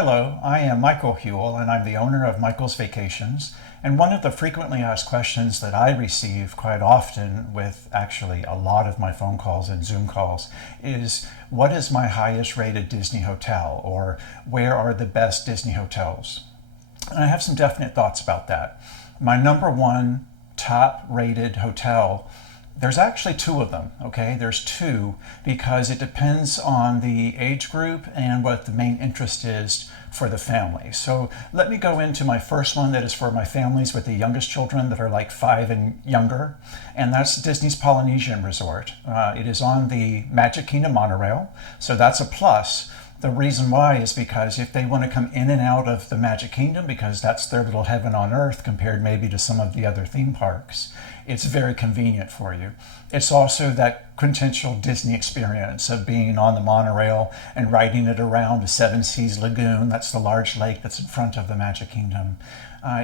Hello, I am Michael Hewell and I'm the owner of Michael's Vacations. And one of the frequently asked questions that I receive quite often with actually a lot of my phone calls and Zoom calls is, what is my highest rated Disney hotel, or where are the best Disney hotels? And I have some definite thoughts about that. My number one top rated hotel, there's actually two of them, okay? There's two because it depends on the age group and what the main interest is for the family. So let me go into my first one that is for my families with the youngest children that are like 5 and younger, and that's Disney's Polynesian Resort. It is on the Magic Kingdom monorail, so that's a plus. The reason why is because if they want to come in and out of the Magic Kingdom, because that's their little heaven on earth compared maybe to some of the other theme parks, it's very convenient for you. It's also that quintessential Disney experience of being on the monorail and riding it around the Seven Seas Lagoon. That's the large lake that's in front of the Magic Kingdom.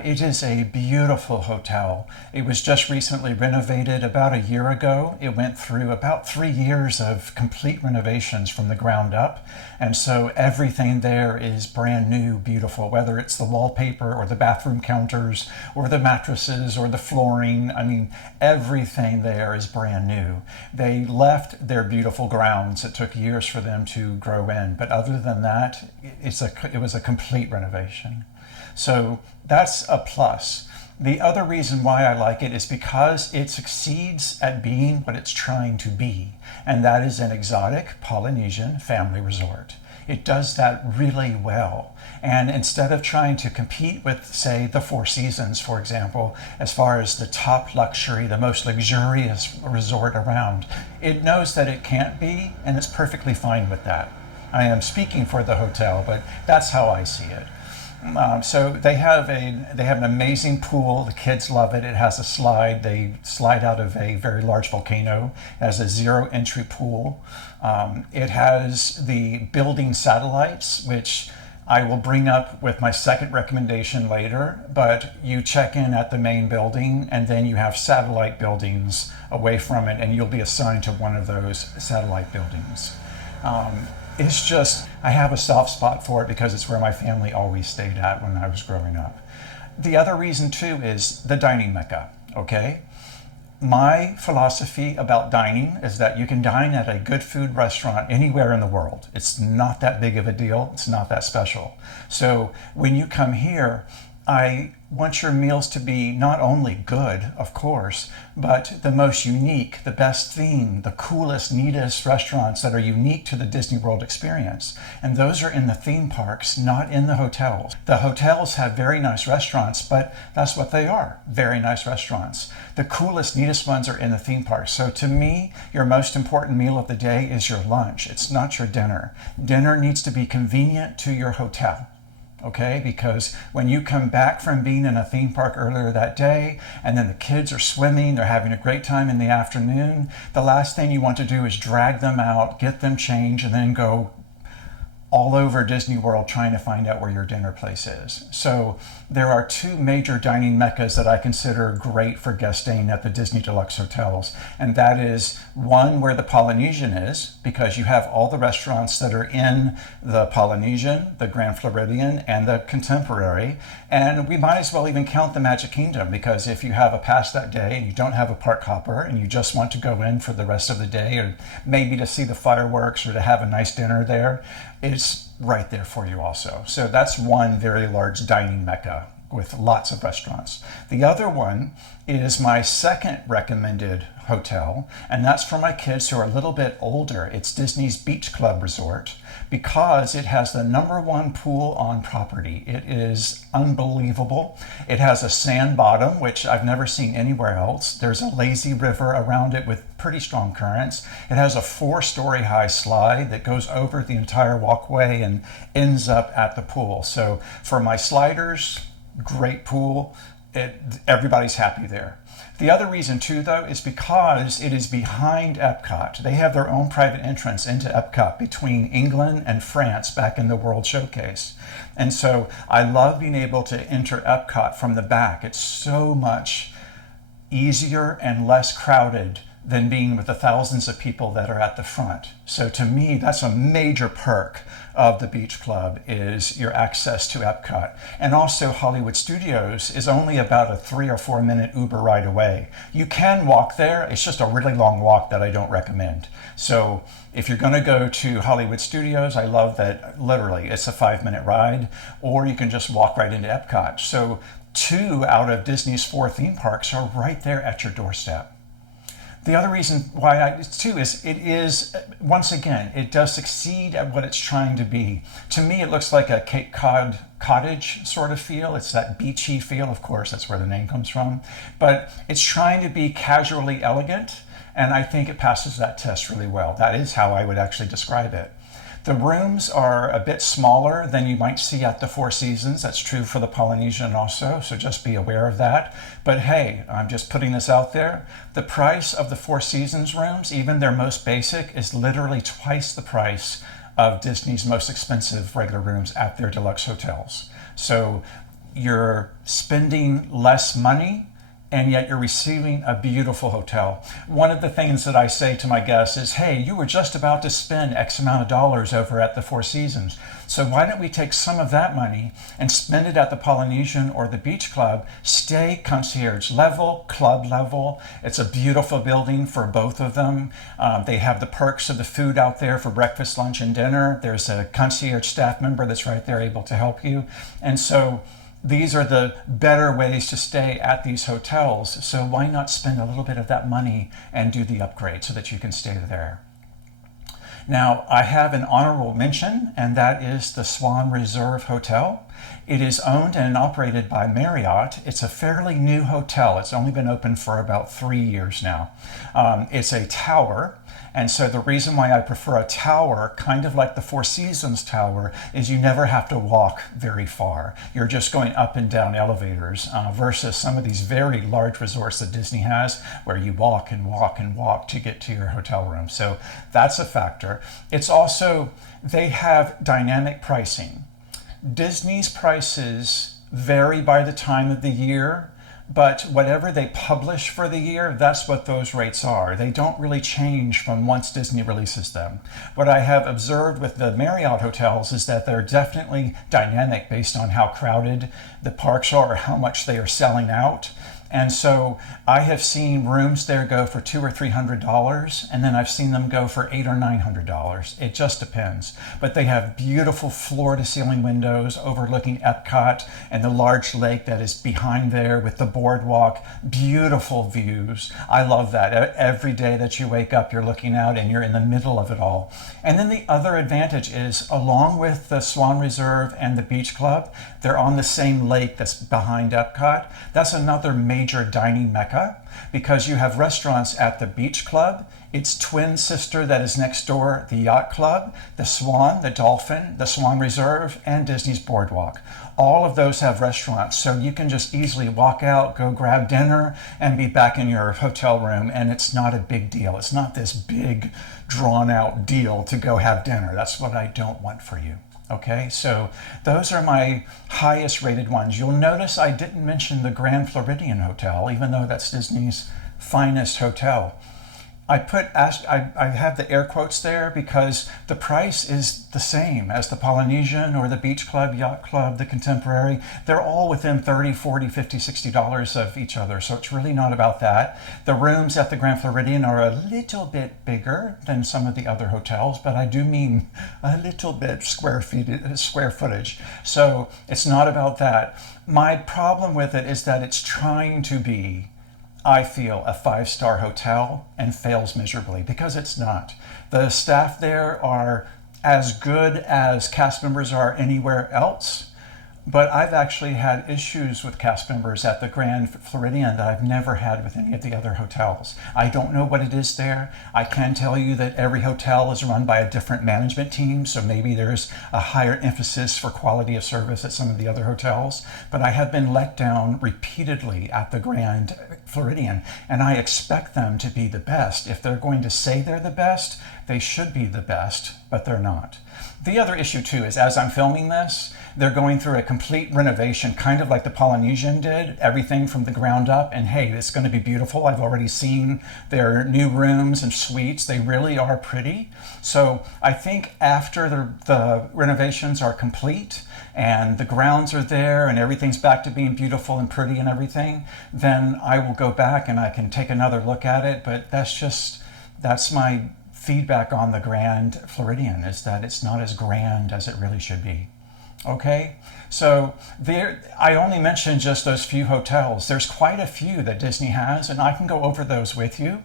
It is a beautiful hotel. It was just recently renovated about a year ago. It went through about 3 years of complete renovations from the ground up. And so everything there is brand new, beautiful, whether it's the wallpaper or the bathroom counters or the mattresses or the flooring. I mean, everything there is brand new. They left their beautiful grounds. It took years for them to grow in. But other than that, it was a complete renovation. So that's a plus. The other reason why I like it is because it succeeds at being what it's trying to be, and that is an exotic Polynesian family resort. It does that really well. And instead of trying to compete with, say, the Four Seasons, for example, as far as the top luxury, the most luxurious resort around, it knows that it can't be, and it's perfectly fine with that. I am speaking for the hotel, but that's how I see it. So they have an amazing pool. The kids love it. It has a slide. They slide out of a very large volcano. It has a zero entry pool. It has the building satellites, which I will bring up with my second recommendation later, but you check in at the main building and then you have satellite buildings away from it, and you'll be assigned to one of those satellite buildings. It's just, I have a soft spot for it because it's where my family always stayed at when I was growing up. The other reason too is the dining mecca, okay? My philosophy about dining is that you can dine at a good food restaurant anywhere in the world. It's not that big of a deal. It's not that special. So when you come here, I want your meals to be not only good, of course, but the most unique, the best themed, the coolest, neatest restaurants that are unique to the Disney World experience. And those are in the theme parks, not in the hotels. The hotels have very nice restaurants, but that's what they are, very nice restaurants. The coolest, neatest ones are in the theme parks. So to me, your most important meal of the day is your lunch. It's not your dinner. Dinner needs to be convenient to your hotel. Okay, because when you come back from being in a theme park earlier that day, and then the kids are swimming, they're having a great time in the afternoon, the last thing you want to do is drag them out, get them changed, and then go all over Disney World trying to find out where your dinner place is. So there are two major dining meccas that I consider great for guest staying at the Disney Deluxe hotels. And that is one where the Polynesian is, because you have all the restaurants that are in the Polynesian, the Grand Floridian, and the Contemporary. And we might as well even count the Magic Kingdom, because if you have a pass that day and you don't have a park hopper and you just want to go in for the rest of the day, or maybe to see the fireworks or to have a nice dinner there, it's right there for you also. So that's one very large dining mecca with lots of restaurants. The other one is my second recommended hotel, and that's for my kids who are a little bit older. It's Disney's Beach Club Resort, because it has the #1 pool on property. It is unbelievable. It has a sand bottom, which I've never seen anywhere else. There's a lazy river around it with pretty strong currents. It has a 4-story high slide that goes over the entire walkway and ends up at the pool. So for my sliders, great pool. Everybody's happy there. The other reason too, though, is because it is behind Epcot. They have their own private entrance into Epcot between England and France back in the World Showcase. And so I love being able to enter Epcot from the back. It's so much easier and less crowded than being with the thousands of people that are at the front. So to me, that's a major perk of the Beach Club, is your access to Epcot. And also Hollywood Studios is only about a 3 or 4 minute Uber ride away. You can walk there, it's just a really long walk that I don't recommend. So if you're gonna go to Hollywood Studios, I love that literally it's a 5-minute ride, or you can just walk right into Epcot. So 2 out of Disney's 4 theme parks are right there at your doorstep. The other reason why it's 2 is it is, once again, it does succeed at what it's trying to be. To me, it looks like a Cape Cod cottage sort of feel. It's that beachy feel, of course, that's where the name comes from. But it's trying to be casually elegant, and I think it passes that test really well. That is how I would actually describe it. The rooms are a bit smaller than you might see at the Four Seasons. That's true for the Polynesian also, so just be aware of that. But hey, I'm just putting this out there. The price of the Four Seasons rooms, even their most basic, is literally twice the price of Disney's most expensive regular rooms at their deluxe hotels. So you're spending less money, and yet you're receiving a beautiful hotel. One of the things that I say to my guests is, hey, you were just about to spend X amount of dollars over at the Four Seasons. So why don't we take some of that money and spend it at the Polynesian or the Beach Club, stay concierge level, club level. It's a beautiful building for both of them. They have the perks of the food out there for breakfast, lunch, and dinner. There's a concierge staff member that's right there able to help you. And so these are the better ways to stay at these hotels. So why not spend a little bit of that money and do the upgrade so that you can stay there? Now, I have an honorable mention, and that is the Swan Reserve Hotel. It is owned and operated by Marriott. It's a fairly new hotel. It's only been open for about 3 years now. It's a tower. And so the reason why I prefer a tower, kind of like the Four Seasons Tower, is you never have to walk very far. You're just going up and down elevators versus some of these very large resorts that Disney has where you walk and walk and walk to get to your hotel room. So that's a factor. It's also, they have dynamic pricing. Disney's prices vary by the time of the year, but whatever they publish for the year, that's what those rates are. They don't really change from once Disney releases them. What I have observed with the Marriott hotels is that they're definitely dynamic based on how crowded the parks are or how much they are selling out. And so I have seen rooms there go for $200 or $300, and then I've seen them go for $800 or $900. It just depends. But they have beautiful floor-to-ceiling windows overlooking Epcot and the large lake that is behind there with the boardwalk. Beautiful views. I love that. Every day that you wake up, you're looking out and you're in the middle of it all. And then the other advantage is, along with the Swan Reserve and the Beach Club, they're on the same lake that's behind Epcot. That's another major dining mecca, because you have restaurants at the Beach Club, its twin sister that is next door, the Yacht Club, the Swan, the Dolphin, the Swan Reserve, and Disney's Boardwalk. All of those have restaurants, so you can just easily walk out, go grab dinner, and be back in your hotel room, and it's not a big deal. It's not this big, drawn-out deal to go have dinner. That's what I don't want for you. Okay, so those are my highest rated ones. You'll notice I didn't mention the Grand Floridian Hotel, even though that's Disney's finest hotel. I have the air quotes there because the price is the same as the Polynesian or the Beach Club, Yacht Club, the Contemporary. They're all within $30, $40, $50, $60 of each other, so it's really not about that. The rooms at the Grand Floridian are a little bit bigger than some of the other hotels, but I do mean a little bit square footage. So it's not about that. My problem with it is that it's trying to be, I feel, a 5-star hotel and fails miserably, because it's not. The staff there are as good as cast members are anywhere else, but I've actually had issues with cast members at the Grand Floridian that I've never had with any of the other hotels. I don't know what it is there. I can tell you that every hotel is run by a different management team, so maybe there's a higher emphasis for quality of service at some of the other hotels, but I have been let down repeatedly at the Grand Floridian, and I expect them to be the best. If they're going to say they're the best, They should be the best, but they're not. The other issue too is as I'm filming this, they're going through a complete renovation, kind of like the Polynesian did, everything from the ground up. And hey, it's going to be beautiful. I've already seen their new rooms and suites. They really are pretty. So I think after the renovations are complete and the grounds are there and everything's back to being beautiful and pretty and everything, then I will go back and I can take another look at it. But that's my feedback on the Grand Floridian, is that it's not as grand as it really should be. Okay, so I only mentioned just those few hotels. There's quite a few that Disney has, and I can go over those with you.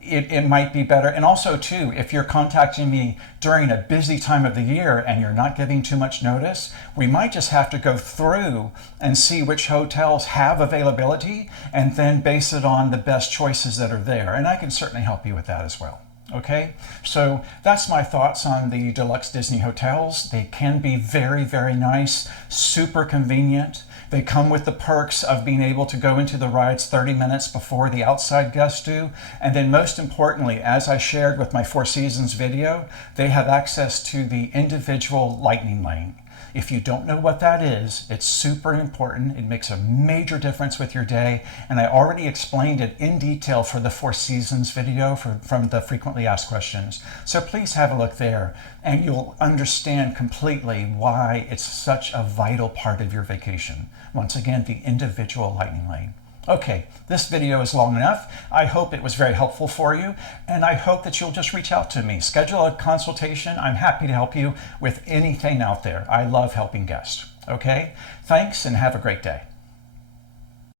It might be better. And also too, if you're contacting me during a busy time of the year and you're not giving too much notice, we might just have to go through and see which hotels have availability and then base it on the best choices that are there. And I can certainly help you with that as well. Okay, so that's my thoughts on the Deluxe Disney hotels. They can be very, very nice, super convenient. They come with the perks of being able to go into the rides 30 minutes before the outside guests do. And then most importantly, as I shared with my Four Seasons video, they have access to the individual lightning lane. If you don't know what that is, it's super important. It makes a major difference with your day. And I already explained it in detail for the Four Seasons video from the frequently asked questions. So please have a look there and you'll understand completely why it's such a vital part of your vacation. Once again, the individual lightning lane. Okay, this video is long enough. I hope it was very helpful for you, and I hope that you'll just reach out to me. Schedule a consultation. I'm happy to help you with anything out there. I love helping guests. Okay, thanks and have a great day.